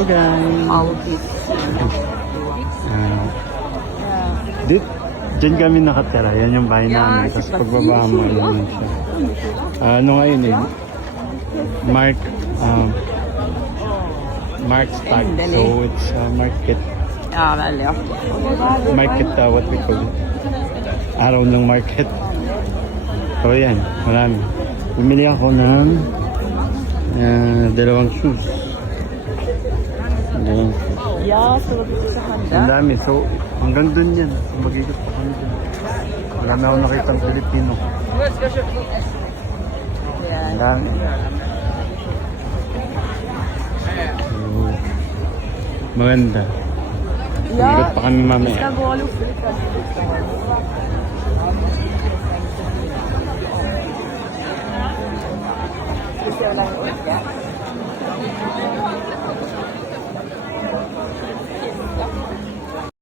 Hello guys. Maltese. Dit, dyan kami nakatira. Yan yung bahay namin. Tapos pagbaba mo, yan siya. Ano ngayon eh? Mark start. So it's market. Market, what we call it. Araw ng market. So yan, marami. Bumili ako ng dalawang shoes. Ang dami. So, hanggang dun yan. Mag-ikot pa kami dun. Wala na ako nakitang Pilipino. Ang dami. So, maganda. Mag-ikot pa kami mamaya.